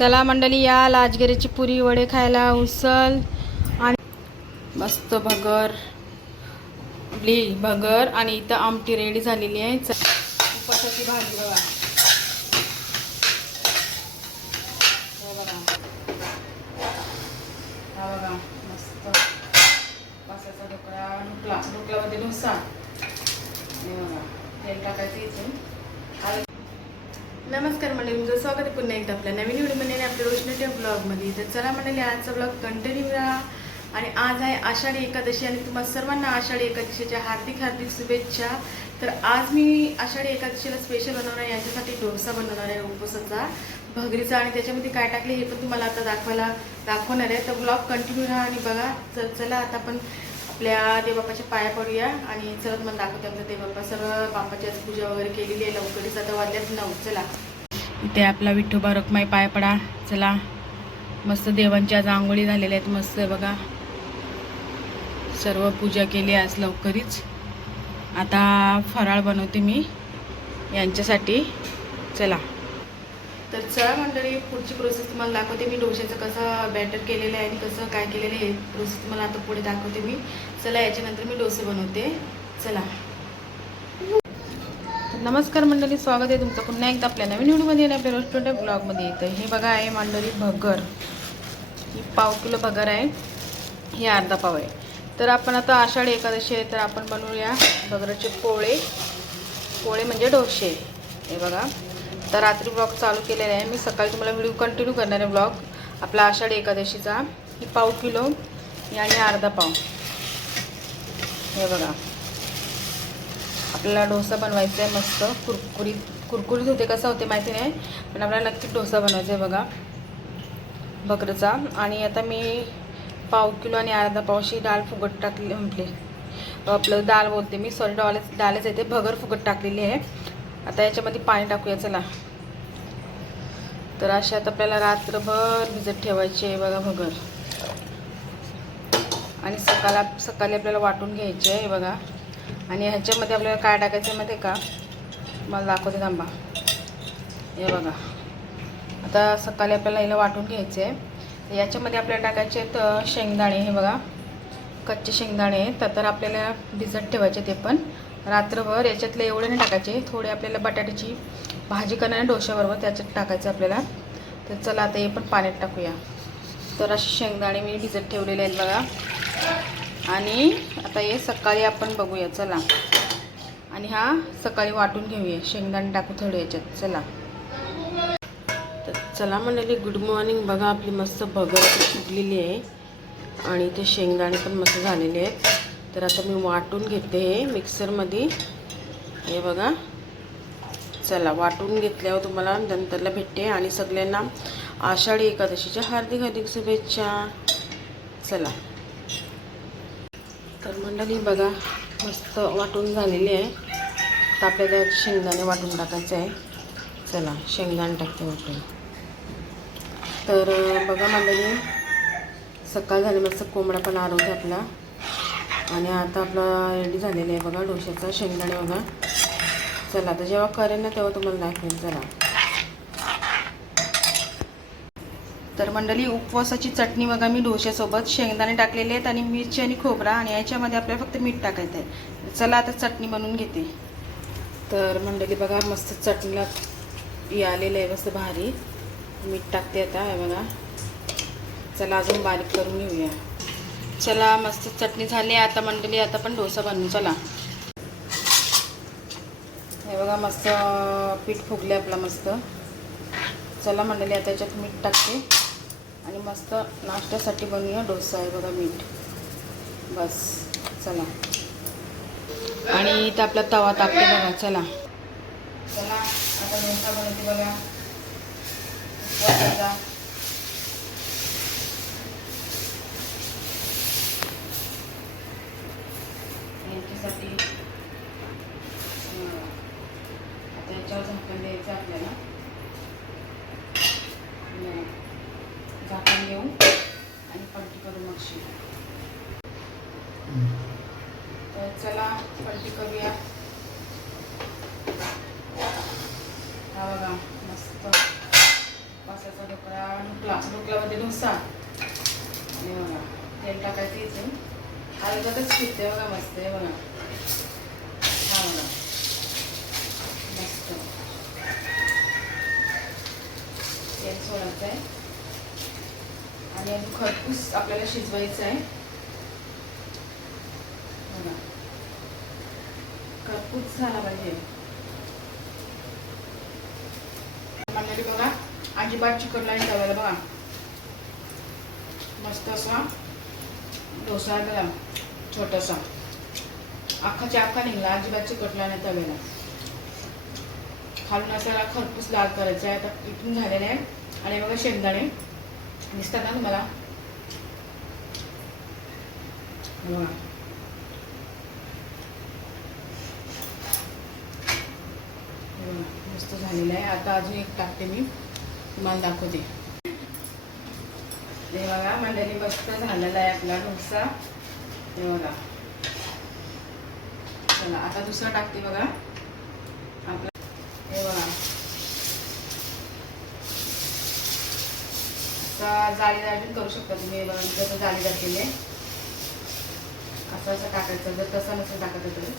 चला मंडळी या लाजगिरीची पुरी वडे खायला उसल आणि मस्त भगर आपली भगर आणि इथं आमटी रेडी झालेली आहे. उपासाची भाजी बघा. ढोकळा ढोकळा ढोकळामध्ये डोसा हे बघा तेल टाकायचं इथे नमस्कार मंडळी तुमचं स्वागत आहे पुन्हा एकदा आपल्या नवीन व्हिडिओमध्ये आणि आपल्या रोशनाच्या ब्लॉगमध्ये तर चला मंडळी आजचा ब्लॉग कंटिन्यू राहा आणि आज आहे आषाढी एकादशी आणि तुम्हाला सर्वांना आषाढी एकादशीच्या हार्दिक हार्दिक शुभेच्छा. तर आज मी आषाढी एकादशीला स्पेशल बनवणार आहे याच्यासाठी डोसा बनवणार आहे उपवासाचा भगरीचा आणि त्याच्यामध्ये काय टाकले हे पण तुम्हाला आता दाखवायला दाखवणार आहे. तर ब्लॉग कंटिन्यू राहा आणि बघा. तर चला आता आपण आपल्या देवबापाच्या पाया पडूया आणि चलत मग दाखवते आमचा देवबापा सर्व बापाची आज पूजा वगैरे केलेली आहे. लवकरच आता वाजल्यात नऊ. चला. इथे आपला विठोबा रखमाई पाया पडा. चला. मस्त देवांची आज आंघोळी झालेल्या आहेत. मस्त बघा. सर्व पूजा केली आज लवकरीच. आता फराळ बनवते मी. यांच्यासाठी. चला. तर चला मंडळी पुढची प्रोसेस तुम्हाला दाखवते मी. डोशाचं कसं बॅटर केलेलं आहे आणि कसं काय केलेलं आहे प्रोसेस तुम्हाला आता पुढे दाखवते मी. चला याच्यानंतर मी डोसे बनवते. चला. नमस्कार मंडळी स्वागत आहे तुमचं पुन्हा एकदा आपल्या नवीन व्हिडिओमध्ये आणि आपल्या रेस्टॉरंट ब्लॉगमध्ये येतं हे बघा आहे मंडळी भगर. ही पाव किलो भगर आहे. हे अर्धा पाव आहे. तर आपण आता आषाढी एकादशी आहे तर आपण बनवूया भगराचे पोळे. पोळे म्हणजे डोसे. हे बघा. तर रात्री ब्लॉग चालू केलेला आहे. मी सकाळी तुम्हाला व्हिडिओ कंटिन्यू करणार आहे ब्लॉग आपला आषाढी एकादशीचा. ही पाव किलो आणि अर्धा पाव. हे बघा. आपल्याला डोसा बनवायचा आहे मस्त. कुरकुरीत कुरकुरीत होते कसं होते माहिती नाही पण आपल्याला नक्कीच डोसा बनवायचा आहे बघा. बकरचा. आणि आता मी पाव किलो आणि अर्धा पावशी डाळ फुगट टाकली म्हटले. आपलं डाळ बोलते मी. सॉरी डाळ डाळच येते भगर फुगट टाकलेली आहे. आता याच्यामध्ये पाणी टाकूया. चला. तर अशात आपल्याला रात्रभर भिजत ठेवायची आहे बघा भगर आणि सकाळला सकाळी आपल्याला वाटून घ्यायचे आहे बघा. आणि ह्याच्यामध्ये आपल्याला काय टाकायचं आहे माहिती आहे का? मला दाखवते थांबा. हे बघा. आता सकाळी आपल्याला हिला वाटून घ्यायचे आहे. याच्यामध्ये आपल्याला टाकायचे आहेत शेंगदाणे. हे बघा. कच्चे शेंगदाणे आहेत. तर- तर आपल्याला भिजत ठेवायचे ते पण. रात्रभर याच्यातले एवढे नाही टाकायचे. थोडे आपल्याला बटाट्याची भाजी करणार डोश्याबरोबर त्याच्यात टाकायचं आपल्याला. तर चला आता हे पण पाण्यात टाकूया. तर असे शेंगदाणे मी भिजत ठेवलेले आहेत बघा. आणि आता हे सकाळी आपण बघूया चला. आणि हा सकाळी वाटून घेऊया. शेंगदाणे टाकू थोडे याच्यात चला. तर चला म्हणाली गुड मॉर्निंग बघा आपली मस्त भगर फुगलेली आहे. आणि ते शेंगदाणे पण मस्त झालेले आहेत. तर आता मी वाटून घेते हे मिक्सरमध्ये. हे बघा. चला वाटून घेतल्यावर तुम्हाला नंतरला भेटते. आणि सगळ्यांना आषाढी एकादशीच्या हार्दिक हार्दिक शुभेच्छा. चला. तर मंडळी बघा मस्त वाटून झालेली आहे. तर आपल्याला शेंगदाणे वाटून टाकायचं आहे. चला शेंगदाणे टाकते वाटून. तर बघा मंडळी सकाळ झाली मस्त कोंबडा पण आरवते आपला. आणि आता आपला रेडी झालेला आहे बघा डोश्याचा शेंगदाणे बघा. चला आता जेव्हा करेन ना तेव्हा तुम्हाला दाखवेन. चला. तर मंडळी उपवासाची चटणी बघा मी डोश्यासोबत शेंगदाणे टाकलेले आहेत आणि मिरची आणि खोबरा आणि याच्यामध्ये आपल्याला फक्त मीठ टाकायचं आहे. चला आता चटणी बनवून घेते. तर मंडळी बघा मस्त चटणीला आलेलं आहे मस्त भारी. मीठ टाकते आता हे बघा. चला अजून बारीक करून घेऊया. चला मस्त चटणी झाली आता मंडळी आता पण डोसा बनवू. चला. बघा मस्त पीठ फुगले आपला मस्त. चला मंडळी आता याच्यात मीठ टाकते. आणि मस्त नाश्त्यासाठी बनवूया डोसा आहे बघा मीठ. बस चला. आणि इथं आपला तवा तापते बघा चला. चला आता डोसा बनवते बघा उपवासाचा. यांच्यासाठी अं, आता याच्यावर झाकण द्यायचं आपल्याला अं, झाकण देऊन आणि पलटी करू मग तर चला पलटी करूया हा बघा मस्त. पासाचा ढोकळा ढोकला डोसा. आणि बघा तेल टाकायचं इथे अलगतच फिरते बघा मस्त आहे बघा. हा बघा. मस्त. तेल सोडायचं आहे आणि अजून खरपूस आपल्याला शिजवायचं आहे. बघा. खरपूस झाला पाहिजे मंडळी बघा अजिबात चिकट लाईन लावायला बघा. मस्त असा डोसा गेला छोटासा. अख्खाच्या अख्खा निघला अजिबात चिकटला नाही तव्याला. खालून असायला खरपूस लाल करायचा आहे आता इथून झालेले आहे. आणि बघा शेंगदाणे. दिसतात ना तुम्हाला बघा, मस्त झालेलं आहे. आता अजून एक टाकते मी. तुम्हाला दाखवते. हे बघा मंडळी मस्त झालेला आहे आपला डोसा. हे बघा. चला आता दुसरा टाकते बघा. आपला हे बघा. असा जाळीदार पण करू शकता तुम्ही. हे बघा जसं जाळीदार केले असं असं टाकायचं जर तसं नसेल टाकायचं तरी.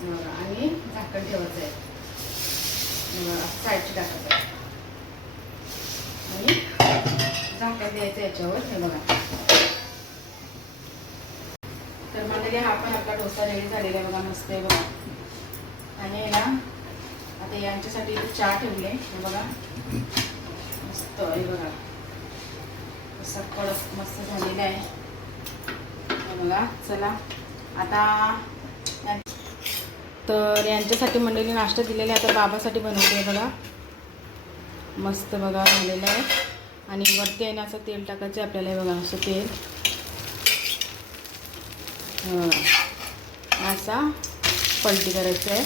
बघा आणि झाकण ठेवायचं आहे. असं साईडची टाकायचं आहे. आणि झाकण द्यायचं याच्यावर हे बघा तर मंडळी हा पण आपला डोसा रेडी झालेला आहे बघा मस्त आहे बघा आणि आहे ना आता यांच्यासाठी चहा ठेवले हे बघा मस्त आहे बघा असा कडक मस्त झालेला आहे बघा चला आता तर यांच्यासाठी मंडळी नाश्ता दिलेला आहे. आता बाबासाठी बनवते आहे बघा. मस्त बघा झालेलं आहे. आणि वरती आहे ना असं तेल टाकायचं आहे आपल्याला हे बघा असं तेल. असा पलटी करायचं आहे.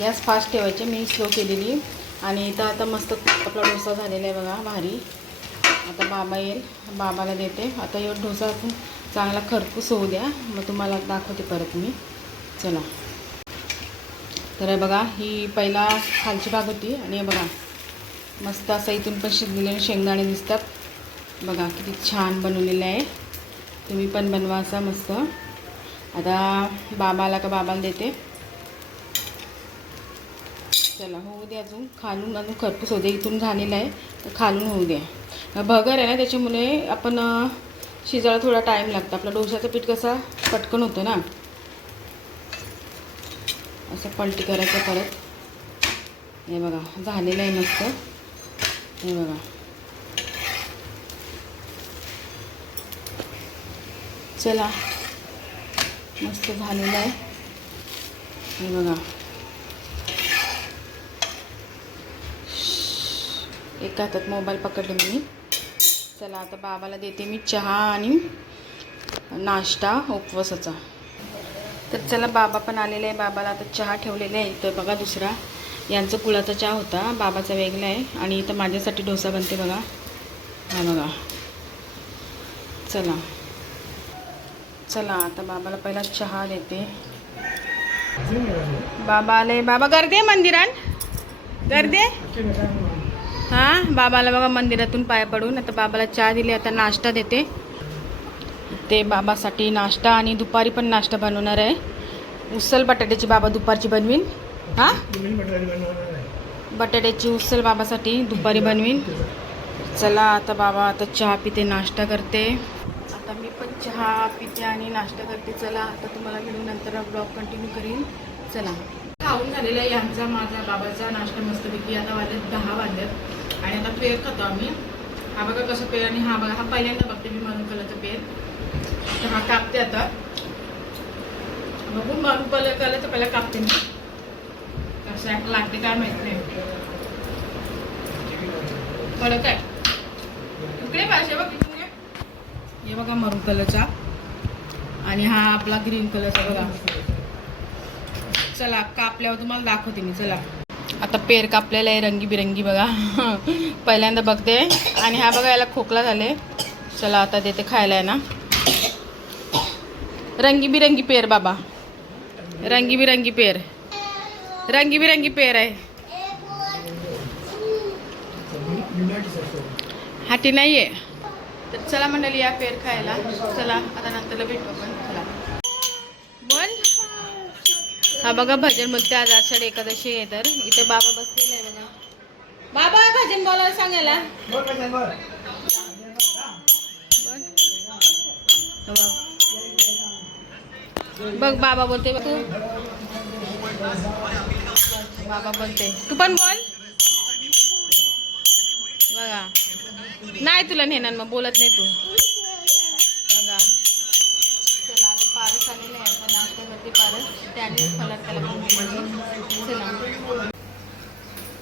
गॅस फास्ट ठेवायचे मी स्लो केलेली. आणि इथं आता मस्त आपला डोसा झालेला आहे बघा भारी. आता बाबा येईल बाबाला देते. आता एवढा डोसा चांगला खरपूस होऊ द्या. मग तुम्हाला दाखवते परत मी. चला. तर बघा ही पहिला खालची भाग होती. आणि हे बघा मस्त असं इथून पण शिजलेले शेंगदाणे दिसतात. बघा किती छान बनवलेलं आहे. तुम्ही पण बनवा असा मस्त. आता बाबाला का बाबाला देते. चला होऊ दे अजून. खालून अजून खरपूस होऊ दे. इथून झालेलं आहे. तर खालून होऊ द्या भगर आहे ना त्याच्यामुळे आपण शिजायला थोडा टाईम लागतो. आपला डोशाचं पीठ कसा पटकन होतं ना. असं पलटी करायचं परत. हे बघा झालेलं आहे मस्त. हे बघा. चला. मस्त झालेलं आहे. हे बघा. एका हातात मोबाईल पकडले मी. चला आता बाबाला देते मी चहा आणि नाश्ता उपवासाचा. तर चला बाबा पण आलेले आहे. बाबाला आता चहा ठेवलेला आहे. तर बघा दुसरा. यांचं कुळाचा चहा होता. बाबाचा वेगळा आहे. आणि इथं माझ्यासाठी डोसा बनते बघा. हा बघा. चला. चला आता बाबाला पहिला चहा देते. बाबा आले. बाबा गर्दे मंदिरात? गर्दे हां? बाबाला बघा मंदिरातून पाय पडून. आता बाबाला चहा दिली आता नाश्ता देते. ते बाबासाठी नाश्ता आणि दुपारी पण नाश्ता बनवणार आहे. उसल बटाट्याची बाबा दुपारची बनवीन. हां? बटाट्याची उसल बाबासाठी दुपारी बनवीन. चला आता बाबा आता चहा पिते नाश्ता करते. आता मी पण चहा पिते आणि नाश्ता करते. चला आता तुम्हाला व्हिडिओ नंतर ब्लॉग कंटिन्यू करीन. चला. खाऊन झालेला आहे यांचा माझा बाबाचा नाश्ता मस्तपैकी आता वाजलेत दहा वाजलेत. आणि आता पेर खातो आम्ही. हा बघा कसं पेर आणि हा बघा हा पहिल्यांदा बघते मी मरून कलरचा पेर तर हा कापते आता. बघून मरून कलर कलरचा पहिला कापते मी. कसं लागते काय माहीत नाही. कडक आहे. इकडे पाहिजे बघ हे बघा मरून कलरचा आणि हा आपला ग्रीन कलरचा बघा. चला कापल्यावर तुम्हाला दाखवते मी चला. आता पेर कापलेला आहे रंगीबिरंगी बघा. पहिल्यांदा बघते. आणि हा बघा याला खोकला झाले चला आता देते खायला आहे ना रंगीबिरंगी पेर बाबा. रंगीबिरंगी पेर. रंगीबिरंगी पेर आहे. हाटी नाही आहे तर चला मंडळी या पेर खायला. चला आता नंतरला भेटू आपण. चला. बोल हा बघा भजन बोलते आज आषाढ एकादशी आहे तर. इथे बाबा बसलेला आहे बघा. बाबा भजन बोलायला सांगायला बघ. बघ बाबा बोलते बघ तू. बाबा बोलते. तू पण बोल. बघा. नाही तुला नेणार मग बोलत नाही तू. बघा. चला आता पारस आलेला आहे पण नाश्त्यावरती पारस. त्याने फलाट त्याला चला.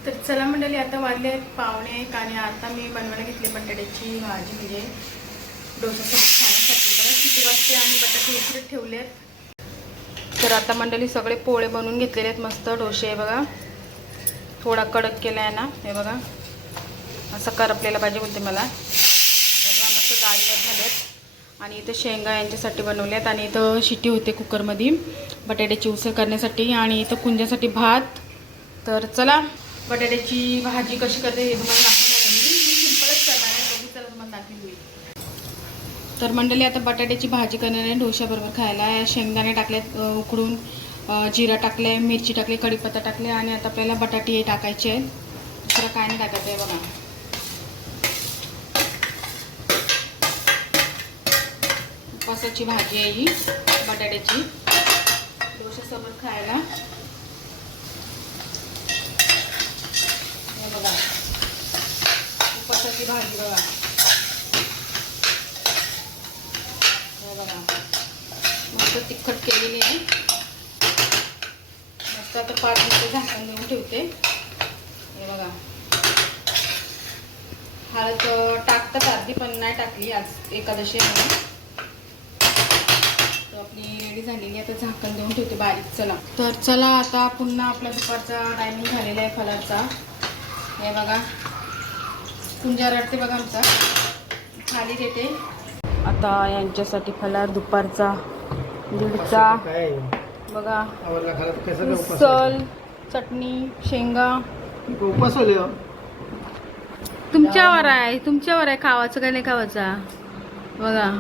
तर चला मंडळी आता वाजले आहेत पाहुणे एक आणि आता मी बनवायला घेतली बटाट्याची भाजी म्हणजे डोसासोबत खाण्यासाठी. बरं किती वाजते आणि बटाटे इकडे ठेवले आहेत तर आता मंडळी सगळे पोळे बनवून घेतलेले आहेत. मस्त डोसे बघा. थोडा कडक केला आहे ना हे बघा. असं करपलेला पाहिजे बोलते मला. बघा मस्त जाळीवर झालेत. आणि इथं शेंगा यांच्यासाठी बनवल्यात. आणि इथं शिटी होते कुकरमध्ये बटाट्याची उसळ करण्यासाठी. आणि इथं कुंजासाठी भात. तर चला बटाट्याची भाजी कशी करते हे तुम्हाला दाखवणार मी. सिम्पलच करणार आहे. बघू चला तुम्हाला दाखवून होईल तर मंडळी आता बटाट्याची भाजी करणार आहे डोश्याबरोबर खायला शेंगदाणे टाकले उकडून जिरा टाकले मिरची टाकली कढीपत्ता टाकले आणि आता आपल्याला बटाटे टाकायचे आहेत. दुसरं काय नाही टाकायचं आहे बघा. उपवासाची भाजी आहे ही बटाट्याची. डोश्यासोबत खायला. हे बघा. उपवासाची भाजी बघा. बघा. मस्त तिखट केलेली आहे. मस्त आता पाच मिनटं झाकण देऊन ठेवते. हे बघा. हळद टाकतात अर्धी पण नाही टाकली आज एकादशी आहे तर आपली रेडी झालेली आता झाकण देऊन ठेवते बारीक. चला. तर चला आता पुन्हा आपला दुपारचा टायमिंग झालेला आहे फलारचा हे बघा. कुंजा रडते बघा आमचा. खाली देते. आता यांच्यासाठी फलार दुपारचा दीडचा. बघा. उसल चटणी शेंगा. उपास तुमच्यावर आहे तुमच्यावर आहे खावाचं काय नाही खावाचा? बघा.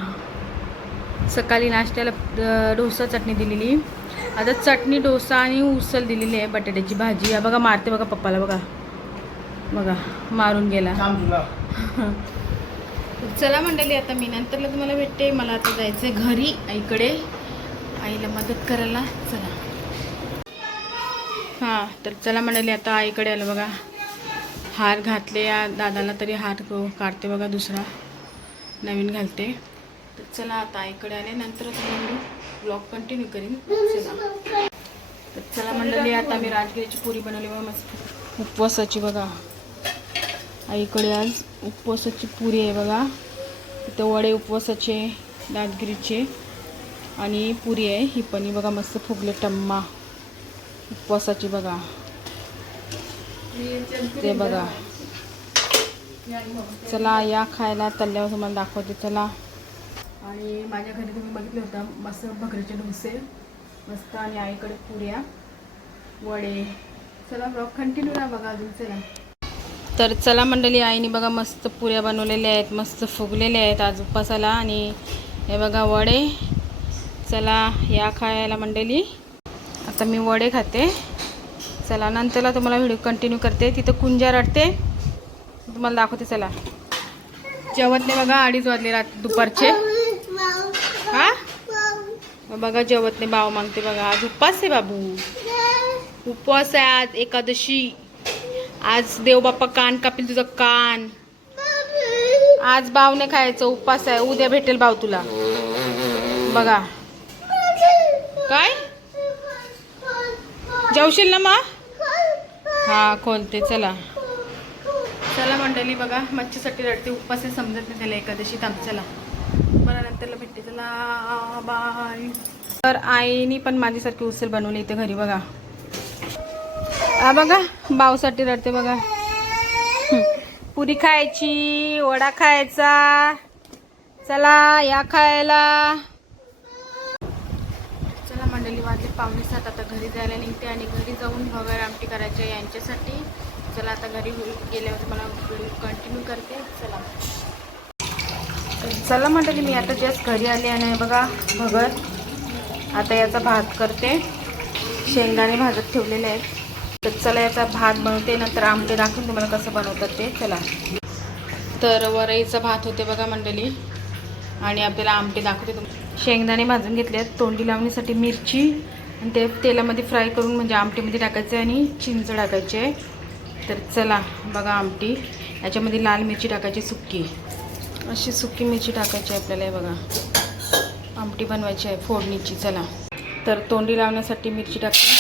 सकाळी नाश्त्याला डोसा चटणी दिलेली. आता चटणी डोसा आणि उसल दिलेली आहे बटाट्याची भाजी. बघा मारते बघा पप्पाला बघा. बघा मारून गेला. चला मंडळी आता मी नंतरला तुम्हाला भेटते. मला आता जायचंय घरी आईकडे. आईला मदत करायला. चला. हां तर चला मंडळी आता आईकडे आलं बघा. हार घातले या दादाला तरी हार काढते बघा दुसरा. नवीन घालते. तर चला आता आईकडे आले. नंतर मी ब्लॉग कंटिन्यू करीन. चला. तर चला मंडळी आता मी राजगिरीची पुरी बनवली बघा मस्त. उपवासाची बघा. आईकडे आज उपवासाची पुरी आहे बघा. इथं वडे उपवासाचे दादगिरीचे आणि पुरी आहे. ही पण बघा मस्त फुगले टम्मा. उपवासाची बघा. ते बघा. चला या खायला तल्ल्यावर तुम्हाला दाखवते. चला. आणि माझ्या घरी तुम्ही बघितलं होतं मस्त भकरीचे डोसे. मस्त आणि आईकडे पुऱ्या वडे. चला ब्लॉग कंटिन्यू राहा बघा अजून. चला. तर चला मंडळी आईने बघा मस्त पुऱ्या बनवलेल्या आहेत मस्त फुगलेल्या आहेत आज उपासाला आणि हे बघा वडे. चला या खायला मंडळी. आता मी वडे खाते. चला नंतरला तुम्हाला व्हिडिओ कंटिन्यू करते. तिथं कुंजा रडते. तुम्हाला दाखवते चला. जेवतले बघा अडीच वाजले रात दुपारचे. हा? बघा जेवतले बाव मागते बघा. आज उपवास आहे बाबू. उपवास आहे आज एकादशी. आज देवबाप्पा कान कापील तुझं कान. आज बावने खायचं उपवास आहे. उद्या भेटेल बाव तुला. बघा. काय? जेवशील ना मा हा खोलते. चला. चला मंडळी बघा. मच्छीसाठी रडते उपवास आहे समजत नाही त्याला एकादशी थांब चला. बरं नंतरला भेटते. चला बाय. तर आईनी पण माझ्यासारखी उसल बनवली इथे घरी बघा. बघा भाऊसाठी रडते बघा. पुरी खायची वडा खायचा. चला या खायला. चला मंडळी वाजले पाहुणे सात. आता घरी जायला निघते आणि घरी जाऊन भगर आमटी करायचे यांच्यासाठी. चला आता घरी गेल्यावर मला कंटिन्यू करते. चला. चला मंडळी मी आता जस्ट घरी आली आणि बघा भगर. आता याचा भात करते. शेंगदाणे भाजत ठेवलेले आहेत. तर चला याचा भात बनवते नंतर आमटे दाखवून तुम्हाला कसं बनवतात ते चला. तर वरईचा भात होते बघा मंडळी. आणि आपल्याला आमटे दाखवते तुम शेंगदाणे भाजून घेतले आहेत तोंडी लावण्यासाठी मिरची आणि ते तेलामध्ये फ्राय करून म्हणजे आमटीमध्ये टाकायचं आहे आणि चिंच टाकायची. आहे तर चला बघा आमटी. याच्यामध्ये लाल मिरची टाकायची सुक्की अशी सुक्की मिरची टाकायची आहे आपल्याला हे बघा. आमटी बनवायची आहे फोडणीची चला. तर तोंडी लावण्यासाठी मिरची टाकते.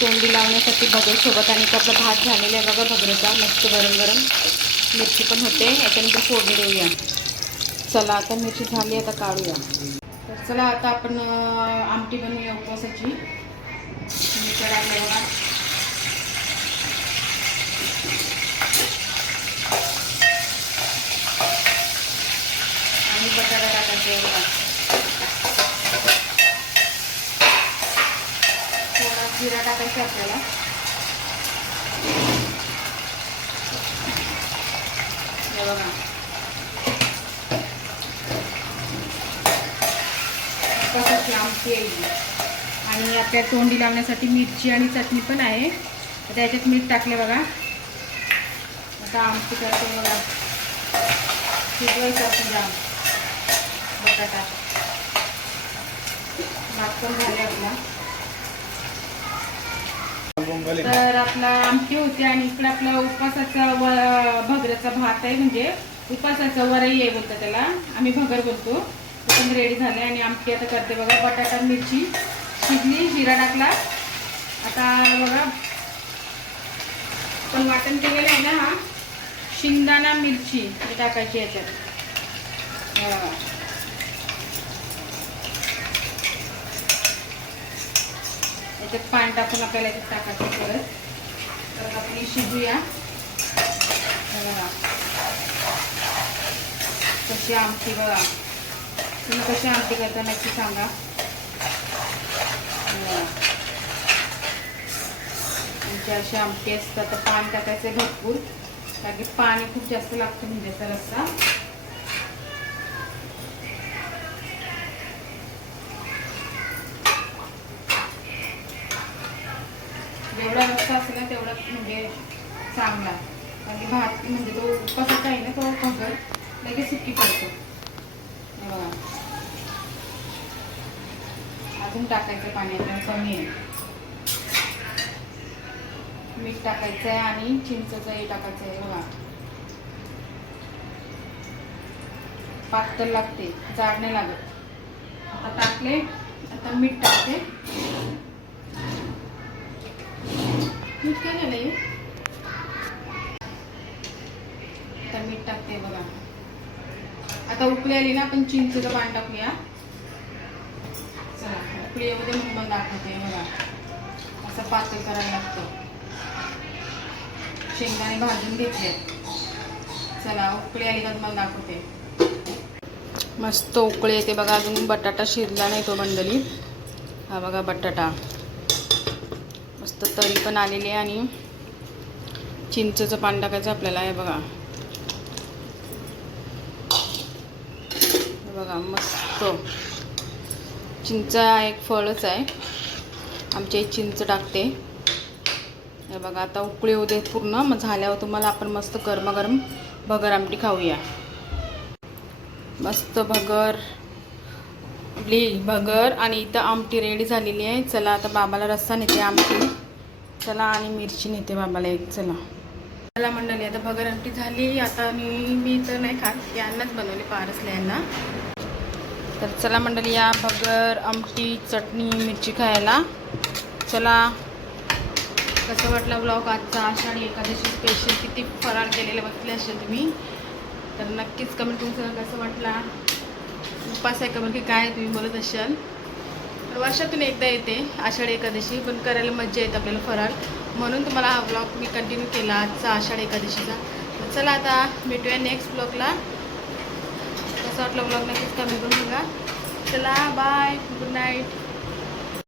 तोंडी लावण्यासाठी भगरसोबत आणि आपला भात झालेला आहे बघा भगरेचा मस्त गरम गरम. मिरची पण होते याच्यानंतर फोडणी देऊया. चला आता मिरची झाली आता काढूया. तर चला आता आपण आमटी बनवूया उपवासाची. मिरच्या टाकल्या आणि बटाटा टाकायचे आहे बघा थोडा जिरा टाकायचा आपल्याला. हे बघा. कशाची आमटी आहे आणि आपल्या तोंडी लावण्यासाठी मिरची आणि चटणी पण आहे. त्याच्यात मीठ टाकले बघा. आता आमटी करते बघा. शिजवायचं आपण जाम बटाटा. भात पण झाले आपला. तर आपला आमटी होती आणि इकडे आपला उपवासाचा भगऱ्याचा भगराचा भात आहे. म्हणजे उपवासाचा वरई आहे बोलतो त्याला. आम्ही भगर बोलतो तो पण रेडी झाले आणि आमटी आता करते बघा. बटाटा मिरची शिजली जिरा टाकला. आता बघा. पण वाटण केलेलं आहे ना हा? शिंगदाणा मिरची टाकायची याच्यात. त्याच्यात पाणी टाकून आपल्याला याच्यात टाकायचं परत. परत आपण शिजूया. कशी आमटी बघा. तुम्ही कशी आमटी करता नक्की सांगा. हे आमची अशी आमटी असतात तर पाणी टाकायचं भरपूर. कारण की पाणी खूप जास्त लागतं म्हणजे त्याचा रस्सा जेवढा रस्सा असेल ना तेवढा म्हणजे चांगला. कारण की भात म्हणजे तो कसा आहे ना तो भगर लगेच सुकी पडतो. बघा अजून टाकायचं पाणी आपल्याला कमी आहे. मीठ टाकायचं आहे आणि चिंचचं हे टाकायचं आहे बघा. पातळ लागते जाड नाही लागत. आता टाकले आता मीठ टाकते. मीठ काय झालं हे? आता मीठ टाकते बघा. आता उकळी आली ना आपण चिंचेचं पान टाकूया. चला उकळी येऊ दे म्हणून मला दाखवते बघा. असं पातळ करायला लागतं. शेंगदाणे भाजून घेतले. चला उकळी आली का तुम्हाला दाखवते. मस्त उकळी येते बघा अजून बटाटा शिजला नाही तो मंडली हा बघा बटाटा. मस्त तरी पण आलेली आहे आणि चिंचेचं पान टाकायचं आपल्याला हे बघा. बघा मस्त. चिंच हा एक फळच आहे. आमच्या इथे चिंच टाकते. हे बघा आता उकळी होऊ देत पूर्ण. मग झाल्यावर तुम्हाला आपण मस्त गरमागरम भगर आमटी खाऊया. मस्त भगर आपली भगर आणि इथं आमटी रेडी झालेली आहे. चला आता बाबाला रस्सा नेते आमटी. चला आणि मिरची नेते बाबाला एक. चला. चला मंडळी आता भगर आमटी झाली. आता मी मी तर नाही खात. यांनाच बनवली पारसल्या यांना. तर चला मंडळी या भगर आमटी चटणी मिरची खायला. चला. कसं वाटलं ब्लॉग आजचा? आषाढी एकादशी स्पेशल किती फराळ केलेले बघितले असेल तुम्ही. तर नक्कीच कमेंट तुमचं कसं वाटला? उपास आहे का की काय तुम्ही बोलत असाल? तर वर्षातून एकदा येते आषाढी एकादशी पण करायला मज्जा येते आपल्याला फराळ. म्हणून तुम्हाला हा ब्लॉग मी कंटिन्यू केला आजचा आषाढ एकादशीचा. चला आता भेटूया नेक्स्ट ब्लॉगला कसं वाटलं ब्लॉग नक्कीच कमेंट करून सांगा चला बाय गुड नाईट